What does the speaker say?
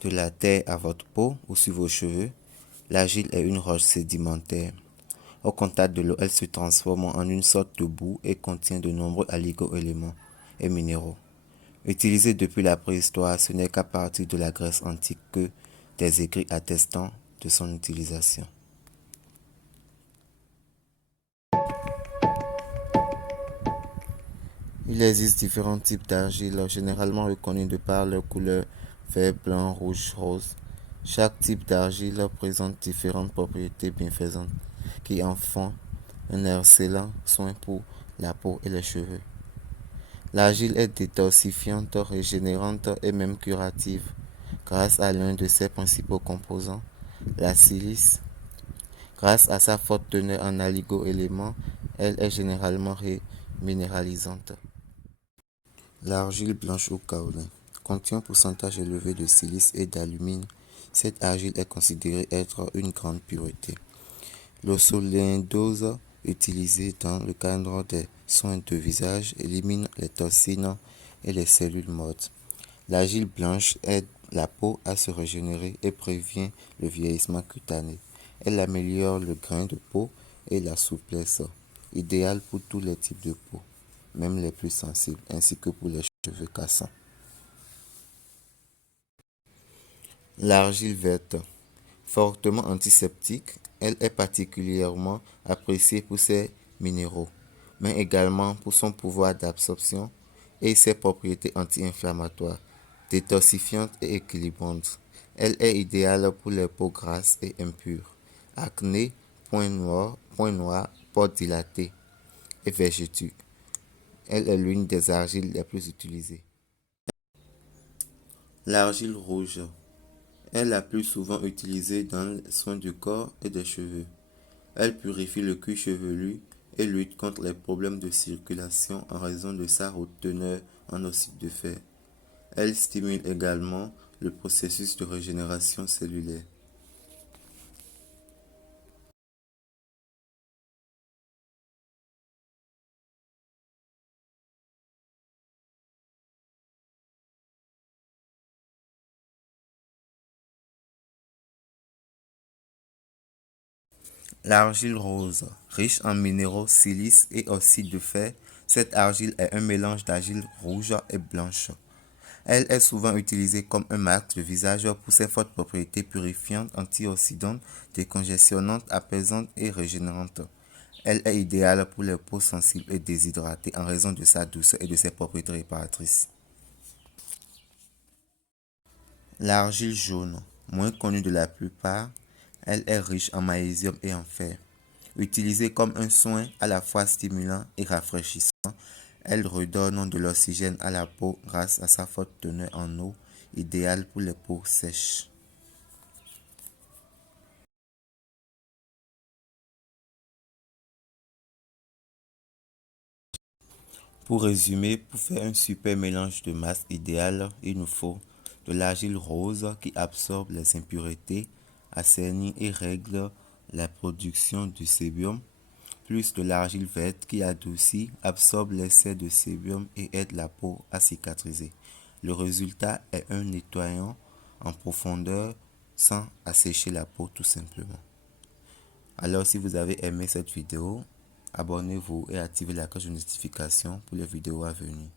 de la terre à votre peau ou sur vos cheveux, l'argile est une roche sédimentaire. Au contact de l'eau, elle se transforme en une sorte de boue et contient de nombreux oligo-éléments et minéraux. Utilisée depuis la préhistoire, ce n'est qu'à partir de la Grèce antique que des écrits attestant de son utilisation. Il existe différents types d'argile, généralement reconnus de par leur couleur vert, blanc, rouge, rose. Chaque type d'argile présente différentes propriétés bienfaisantes qui en font un excellent soin pour la peau et les cheveux. L'argile est détoxifiante, régénérante et même curative grâce à l'un de ses principaux composants, la silice. Grâce à sa forte teneur en oligo-éléments, elle est généralement minéralisante. L'argile blanche ou kaolin contient un pourcentage élevé de silice et d'alumine. Cette argile est considérée être une grande pureté. L'osolindose utilisée dans le cadre des soins de visage élimine les toxines et les cellules mortes. L'argile blanche aide la peau à se régénérer et prévient le vieillissement cutané. Elle améliore le grain de peau et la souplesse, idéale pour tous les types de peau, même les plus sensibles, ainsi que pour les cheveux cassants. L'argile verte, fortement antiseptique, elle est particulièrement appréciée pour ses minéraux, mais également pour son pouvoir d'absorption et ses propriétés anti-inflammatoires, détoxifiantes et équilibrantes. Elle est idéale pour les peaux grasses et impures, acné, points noirs, pores dilatés et végétus. Elle est l'une des argiles les plus utilisées. L'argile rouge est la plus souvent utilisée dans les soins du corps et des cheveux. Elle purifie le cuir chevelu et lutte contre les problèmes de circulation en raison de sa haute teneur en oxyde de fer. Elle stimule également le processus de régénération cellulaire. L'argile rose, riche en minéraux, silice et oxyde de fer, cette argile est un mélange d'argile rouge et blanche. Elle est souvent utilisée comme un masque de visage pour ses fortes propriétés purifiantes, antioxydantes, décongestionnantes, apaisantes et régénérantes. Elle est idéale pour les peaux sensibles et déshydratées en raison de sa douceur et de ses propriétés réparatrices. L'argile jaune, moins connue de la plupart, elle est riche en magnésium et en fer. Utilisée comme un soin à la fois stimulant et rafraîchissant, elle redonne de l'oxygène à la peau grâce à sa forte teneur en eau, idéale pour les peaux sèches. Pour résumer, pour faire un super mélange de masse idéal, il nous faut de l'argile rose qui absorbe les impuretés, assainit et règle la production du sébum, plus de l'argile verte qui adoucit, absorbe l'excès de sébum et aide la peau à cicatriser. Le résultat est un nettoyant en profondeur sans assécher la peau tout simplement. Alors si vous avez aimé cette vidéo, abonnez-vous et activez la cloche de notification pour les vidéos à venir.